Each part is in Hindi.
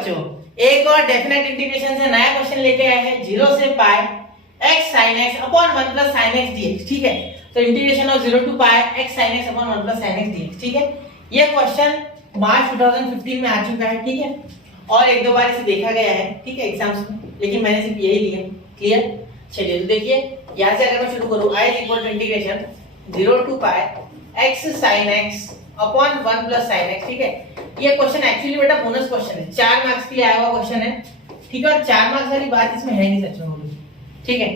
बच्चों, एक और डेफिनेट इंटीग्रेशन से नया क्वेश्चन लेके आए हैं 0 से pi x sin x upon 1 plus sin x dx। ठीक है, तो integration of 0 to pi x sin x upon 1 plus sin x dx। ठीक है, ये क्वेश्चन मार्च 2015 में आ चुका है। ठीक है, और एक दो बार इसे देखा गया है। ठीक है, एग्जाम्स में, लेकिन मैंने सिर्फ यही लिया। क्लियर? चलिए तो देखिए, यहाँ से अगर मैं शुरू करूँ, i equal to integration 0 to pi x sin x upon 1 plus sin x। ठीक है, ये क्वेश्चन एक्चुअली बेटा बोनस क्वेश्चन है, 4 मार्क्स के लिए आया हुआ क्वेश्चन है। ठीक है, और 4 मार्क्स वाली बात इसमें है नहीं, सच में बोलूं। ठीक है,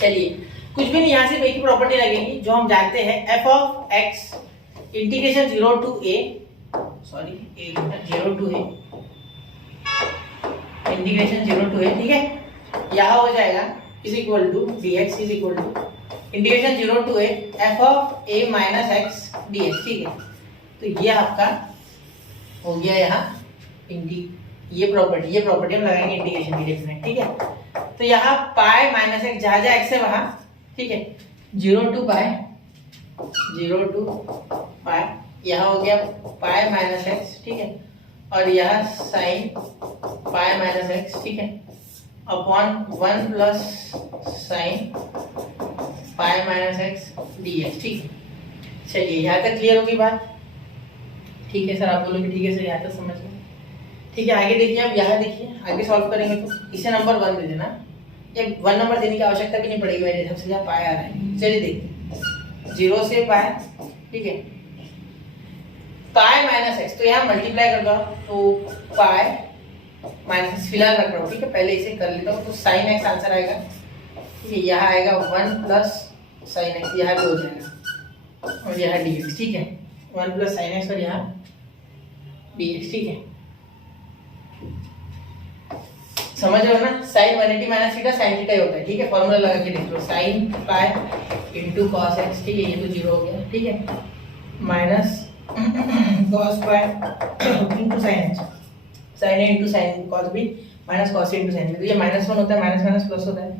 चलिए कुछ भी नहीं, यहाँ से एक ही प्रॉपर्टी लगेगी जो हम जानते हैं, f of x integration 0 to a, sorry 0 to a integration 0 to a। ठीक है, यहाँ हो जाएगा is equal to dx is equal to integration 0 to a f of a minus x dx। ठीक है, तो ये आपका हो गया यहाँ ये प्रॉपर्टी हम लगाएंगे इंटीग्रेशन की डेफिनेट। ठीक है, तो यहाँ पाई माइनस एक्स, जहाँ जहाँ एक्स है वहाँ। ठीक है, 0 टू पाई, यहाँ हो गया पाई माइनस एक्स। ठीक है, और यहाँ साइन पाई माइनस एक्स। ठीक है, upon 1 plus sine pi minus x dx। ठीक है, चलिए यहाँ तक क्लियर होगी बात। ठीक है सर, आप बोलोगे ठीक है सर, यहाँ तक समझ गए। ठीक है, आगे देखिए, अब यहाँ देखिए, आगे सॉल्व करेंगे तो इसे नंबर 1 दे देना, ये 1 नंबर देने की आवश्यकता भी नहीं पड़ेगी मेरे हिसाब से, यहाँ पाई आ रहा है। चलिए देखते 0 से पाई। ठीक है, पाई माइनस एक्स, तो यहाँ मल्टीप्लाई कर दो, तो पाई माइनस फिलहाल रख रहा हूँ। ठीक है, पहले इसे कर लेता हूँ, तो साइन एक्स आंसर आएगा। ठीक है, यहाँ आएगा 1 प्लस साइन एक्स, यहाँ पे हो जाएगा, और यहाँ dx। ठीक है, 1 प्लस साइन एक्स और यहाँ dx। ठीक है, समझ रहे हो ना, sine 180 minus theta sine theta ही होता है। ठीक है, फॉर्मूला लगा के देख लो, sine pi into cos x। ठीक है, ये तो 0 हो गया। ठीक है, minus cos pi into sine x, sine a into sine cos b minus cos a into sine b, तो ये माइनस 1 होता है, माइनस माइनस प्लस होता है।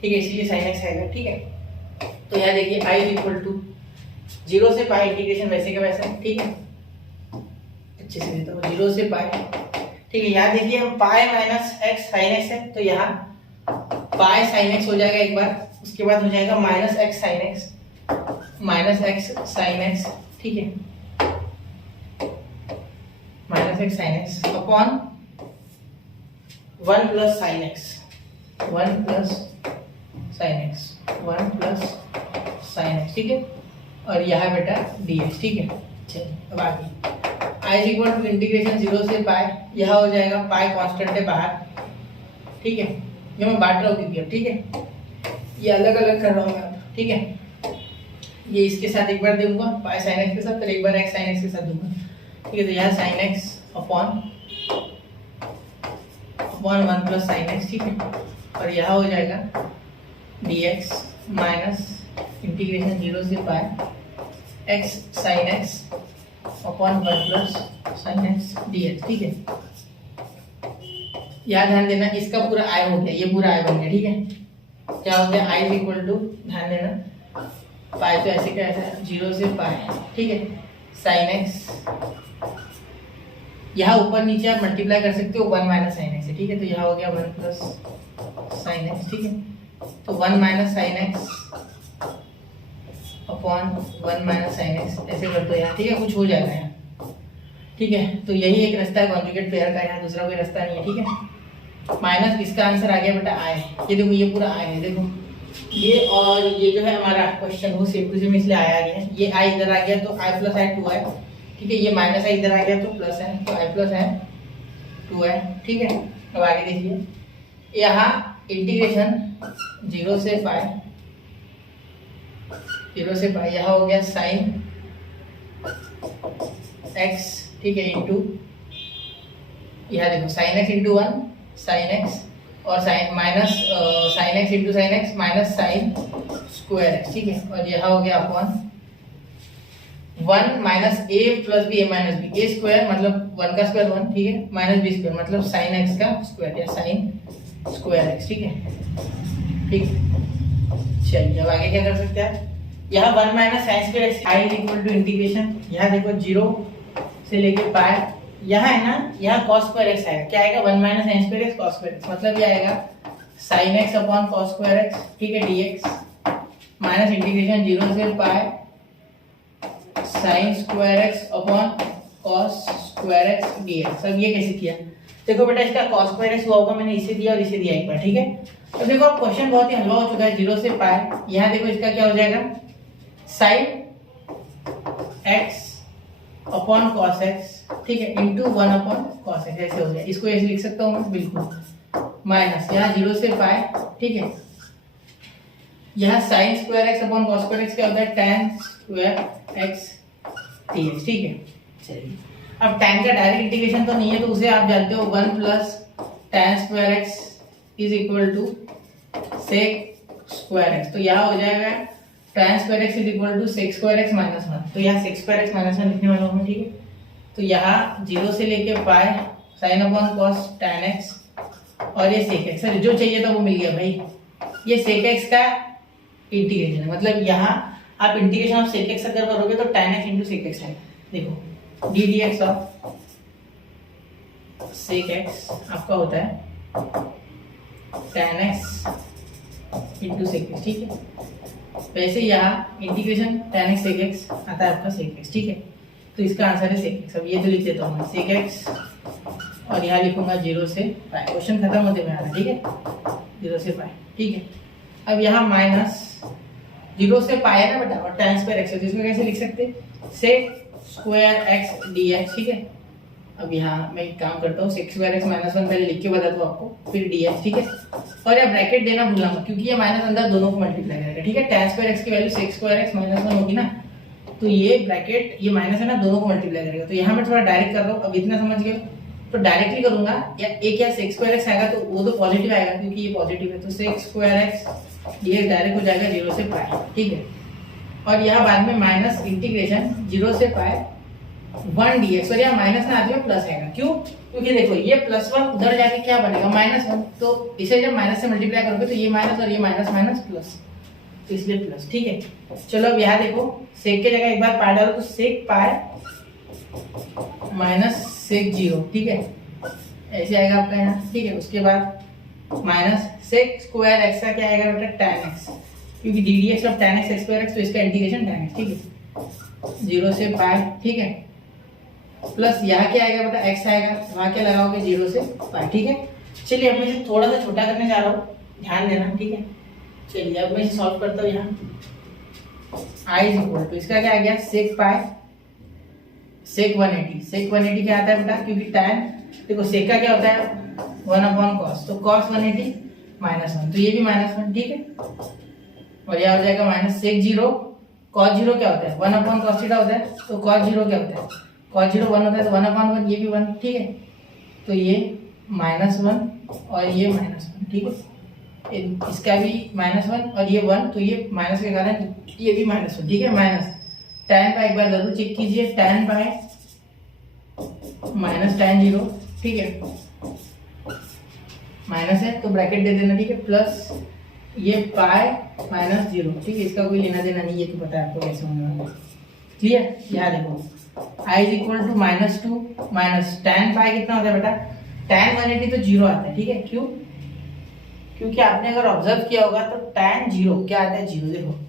ठीक है, इसीलिए साइन x आएगा। ठीक है, तो यहाँ देखिए i इक्वल टू 0 से पाई इंटीग्रेशन वैसे का वैसा। ठीक है, अच्छे से देता हूँ, 0 से पाई। ठीक है, यहाँ देखिए हम pi minus x sine x है, तो यहाँ पाई साइन एक्स हो जाएगा एक बार, उसके बाद हो जाएगा minus x sine x, minus x sine x. ठीक है, minus x sine x upon 1 plus sine x, 1 plus sine x, 1 plus sine x. ठीक है, और यहाँ बेटा dx। ठीक है, चलिए अब आगे i इक्वल टू इंटीग्रेशन 0 से पाई, यहाँ हो जाएगा पाई कांस्टेंट है बाहर। ठीक है, ये मैं बांट रहा हूँ क्योंकि अब, ठीक है, ये अलग अलग कर रहा हूँ मैं। ठीक है, ये इसके साथ एक बार दूंगा पाई साइन एक्स के साथ, फिर एक बार एक्स साइन एक्स के साथ दूंगा। ठीक है, तो यहाँ sine x upon 1 plus sine x. ठीक है, और यहाँ हो जाएगा dx माइनस इंटीग्रेशन 0 से pi x sine x upon 1 plus sine x dx। ठीक है, यहाँ ध्यान देना, इसका पूरा i हो गया, ये पूरा i बन गया। ठीक है, क्या हो गया, i इक्वल टू, ध्यान देना, पाई तो ऐसे क्या ऐसा 0 से पाई। ठीक है, साइन x, यहाँ ऊपर नीचे आप मल्टीप्लाई कर सकते हो 1 माइनस साइन एक्स। ठीक है, तो यहाँ हो गया 1 प्लस साइन एक्स। ठीक है, तो 1 minus sine x upon 1 minus sine x, ऐसे कर दो यहाँ। ठीक है, कुछ हो जाएगा यहाँ। ठीक है, तो यही एक रास्ता है कॉन्जुगेट पेयर का, यहाँ दूसरा कोई रास्ता नहीं है। ठीक है, माइनस इसका आंसर आ गया बेटा i। ये देखो, ये पूरा i है, देखो ये, और ये जो है हमारा क्वेश्चन वो सेम टू सेम इसलिए आया गया है। ये i इधर आ गया तो i प्लस i 2i। ठीक है, ये माइनस i इधर आ गया तो प्लस है, तो i प्लस i 2i। ठीक है, अब आगे देखिए, यहाँ इंटीग्रेशन 0 से पाई, यहाँ हो गया साइन x। ठीक है, इंटू, यहाँ देखो sine x into 1 sine x, और sine minus sine x into sine x minus sine square x। ठीक है, और यहाँ हो गया upon 1 minus a plus b, a minus b, a square मतलब 1 का स्क्वायर 1। ठीक है, माइनस b स्क्वायर मतलब साइन x का स्क्वायर या साइन स्क्वायर x। ठीक है, ठीक, चलिए अब आगे क्या कर सकते हैं, यहाँ 1 minus sine square x i equal to integration, यहाँ देखो 0 से लेके पाई, यहाँ है ना, यहाँ cos स्क्वायर एक्स आएगा, क्या आएगा 1 minus sine square x cos square x, मतलब ये आएगा sine x upon cos square x, ठीक है, dx माइनस इंटीग्रेशन 0 से pi sine square x upon cos square x dx। अब ये कैसे किया, देखो बेटा इसका cos स्क्वायर एक्स हुआ होगा, मैंने इसे दिया और इसे दिया एक बार, ठीक है। अब देखो अब क्वेश्चन बहुत ही हल्का हो चुका है, 0 से पाई, यहाँ देखो इसका क्या हो जाएगा sine x upon cos x, ठीक है, इंटू 1 अपॉन cos एक्स, ऐसे हो जाए, इसको ऐसे लिख सकता हूँ मैं बिल्कुल, माइनस यहाँ 0 से पाई, ठीक है, यहाँ sine square x upon cos square x क्या होता है tan स्क्वायर एक्स dx, ठीक है। चलिए अब tan का डायरेक्ट इंटीग्रेशन तो नहीं है, तो उसे आप जानते हो 1 plus tan square x is equal to sec square x, तो यहाँ हो जाएगा tan square x is equal to sec square x minus 1, तो यहाँ सेक स्क्वायर एक्स माइनस 1 लिखने वाला हूँ, ठीक है। तो यहाँ 0 से लेके pi sine upon cos tan x और ये सेक एक्स, सर जो चाहिए था वो मिल गया भाई, ये सेक एक्स का इंटीग्रेशन है, मतलब यहाँ आप इंटीग्रेशन ऑफ सेक एक्स अगर करोगे तो tan x into sec x है, देखो D D x of sec x आपका होता है tan x into sec x, ठीक है। वैसे यहाँ integration tan x sec x आता है आपका सेक एक्स, ठीक है, तो इसका आंसर है सेक एक्स। अब ये तो लिख देता हूँ मैं सेक एक्स और यहाँ लिखूंगा 0 से पाई, क्वेश्चन खत्म होते में आ रहा है, ठीक है, 0 से पाई, ठीक है। अब यहाँ माइनस 0 से पाई है ना बेटा, और tan स्क्वायर एक्स है, तो इसमें कैसे लिख सकते सेक स्क्वायर एक्स dx, ठीक है। अब यहाँ मैं एक काम करता हूँ, सेक स्क्वायर एक्स माइनस 1 पहले लिख के बताता हूँ आपको, फिर dx, ठीक है। और यहाँ ब्रैकेट देना भूलना मत, क्योंकि ये माइनस अंदर दोनों को मल्टीप्लाई करेगा, ठीक है। tan स्क्वायर एक्स की value sec square x minus 1 होगी ना, तो ये ब्रैकेट ये माइनस है ना, दोनों को मल्टीप्लाई करेगा, तो यहाँ मैं थोड़ा डायरेक्ट कर रहा हूँ, अब इतना समझ गए तो डायरेक्टली करूंगा, या एक या सेक स्क्वायर एक्स आएगा तो वो तो पॉजिटिव आएगा क्योंकि ये पॉजिटिव है, तो sec square x dx direct हो जाएगा 0 से पाई, ठीक है। और यहाँ बाद में माइनस इंटीग्रेशन 0 से पाई 1 dx, और यहाँ माइनस ना आते हुए प्लस आएगा, क्यों, क्योंकि देखो ये +1 उधर जाके क्या बनेगा -1, तो इसे जब माइनस से मल्टीप्लाई करोगे तो ये माइनस और ये माइनस माइनस प्लस, तो इसलिए प्लस, ठीक है। चलो अब यहाँ देखो सेक के जगह एक बार पाई डालो, तो सेक पाई माइनस सेक 0, ठीक है, ऐसे आएगा आपका यहाँ, ठीक है। उसके बाद माइनस सेक स्क्वायर एक्स का क्या आएगा बेटा tan एक्स, क्योंकि D D x of tan x square x, तो इसका इंटीग्रेशन tan एक्स, ठीक है, 0 से पाई, ठीक है, प्लस यहाँ क्या आएगा बेटा x आएगा, वहाँ क्या लगाओगे 0 से पाई, ठीक है। चलिए अब मैं इसे थोड़ा सा छोटा करने जा रहा हूँ, ध्यान देना, ठीक है। चलिए अब मैं इसे सॉल्व करता हूँ, यहाँ i इज इक्वल टू इसका क्या आ गया सेक पाई सेक 180, सेक 180 क्या आता है बेटा, क्योंकि tan देखो सेक का क्या होता है 1 अपॉन कॉस, तो कॉस 180 माइनस 1, तो ये भी -1, ठीक है। और यह हो जाएगा माइनस सेक 0, कॉस 0 क्या होता है 1 अपॉन कॉस थीटा होता है, तो कॉस 0 क्या होता है कॉस 0 1 होता है, तो 1 अपॉन 1 ये भी 1, ठीक है। तो ये -1 और ये -1, ठीक है, इसका भी -1 और ये 1, तो ये माइनस के कारण ये भी -1, ठीक है। माइनस tan पाई एक बार जरूर चेक कीजिए, tan पाई माइनस tan 0, ठीक है, माइनस है तो ब्रैकेट दे देना, ठीक है, प्लस ये पाई माइनस 0, ठीक है, इसका कोई लेना देना नहीं, ये तो पता है आपको कैसे होने वाला है, क्लियर। यहाँ देखो i is equal to -2 minus tan pi कितना होता है बेटा, tan 180 तो 0 आता है, ठीक है, क्यों, क्योंकि आपने अगर ऑब्जर्व किया होगा तो tan 0 क्या आता है 0, देखो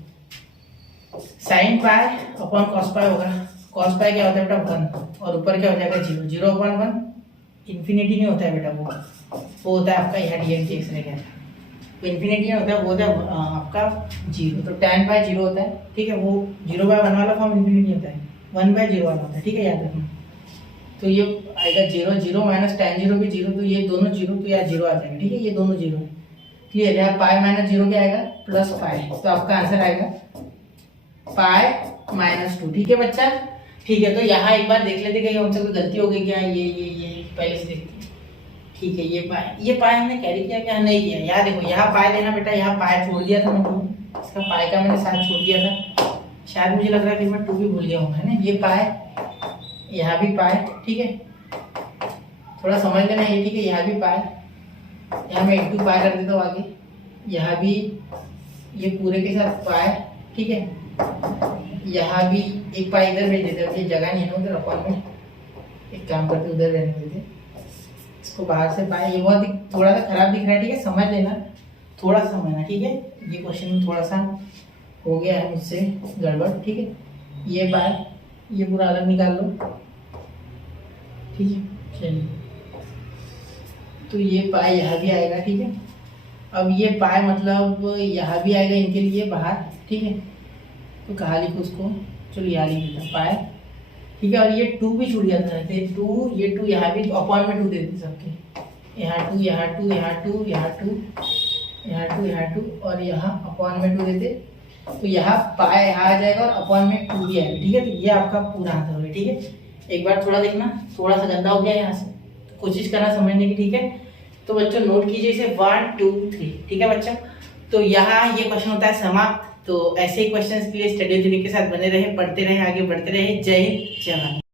sine pi upon cos pi होगा, कॉस पाई क्या होता है बेटा 1, और ऊपर क्या हो जाएगा 0, 0 अपॉन 1 इन्फिनिटी नहीं होता है बेटा, वो होता है आपका यहाँ dx dx रह गया, तो इन्फिनिटी नहीं होता है, वो होता है आपका 0, तो tan पाई 0 होता है, ठीक है, वो 0/1 वाला फॉर्म इन्फिनिटी होता है, 1/0 वाला होता है, ठीक है, याद रखना। तो ये आएगा 0 0 माइनस tan 0 भी 0, तो ये दोनों 0, तो यहाँ 0 आ जाएगा, ठीक है, ये दोनों 0 है, क्लियर। यहाँ पाई माइनस 0 क्या आएगा प्लस पाई, तो आपका आंसर आएगा पाई -2, ठीक है बच्चा, ठीक है। तो यहाँ एक बार देख लेते कि हमसे कोई गलती हो गई क्या, ये पहले से देखते हैं, ठीक है। ये पाई हमने कैरी किया क्या, नहीं किया। यहाँ देखो यहाँ पाई लेना बेटा, यहाँ पाई छोड़ दिया था मैं, इसका पाई का मैंने साथ छोड़ दिया था, शायद मुझे लग रहा है कि मैं 2 भी भूल गया हूँ, है ना। ये पाई, यहाँ भी पाई, ठीक है, थोड़ा समझ लेना ये, ठीक है, यहाँ भी पाई, यहाँ मैं 1 2 पाई कर देता हूँ आगे, यहाँ भी ये पूरे के साथ पाई, ठीक है, यहाँ भी एक पाई इधर भेज देते हैं, ये जगह नहीं है ना उधर अपन में, एक काम करते उधर रहने देते, इसको बाहर से पाए, ये बहुत थोड़ा सा खराब दिख रहा है, ठीक है, समझ लेना, थोड़ा सा समझना, ठीक है। ये क्वेश्चन में थोड़ा सा हो गया है मुझसे गड़बड़, ठीक है। ये पाए, ये पूरा अलग निकाल लो, ठीक है। चलिए, तो ये पाए यहाँ भी आएगा, ठीक है। अब ये पाए मतलब यहाँ भी आएगा इनके लिए बाहर, ठीक है। तो कहाँ लिखो उसको, चलो यहाँ लिख देता पाए, ठीक है। और ये 2 भी छूट जाता है, 2, ये 2 यहाँ भी अपॉन में 2 दे देते सबके, यहाँ 2, यहाँ 2, यहाँ 2, यहाँ 2, यहाँ 2, यहाँ 2 और यहाँ अपॉन में 2 देते, तो यहाँ पाए यहाँ आ जाएगा और अपॉन में 2 भी आएगा, ठीक है। तो ये आपका पूरा आंसर हो गया, ठीक है। एक बार थोड़ा देखना, थोड़ा सा गंदा हो गया यहाँ से, तो कोशिश करना समझने की, ठीक है। तो बच्चों नोट कीजिए इसे 1 2 3, ठीक है बच्चों। तो यहाँ ये क्वेश्चन होता है समाप्त। तो ऐसे ही क्वेश्चंस के लिए स्टडी के साथ बने रहे, पढ़ते रहे, आगे बढ़ते रहे। जय हिंद, जय भारत।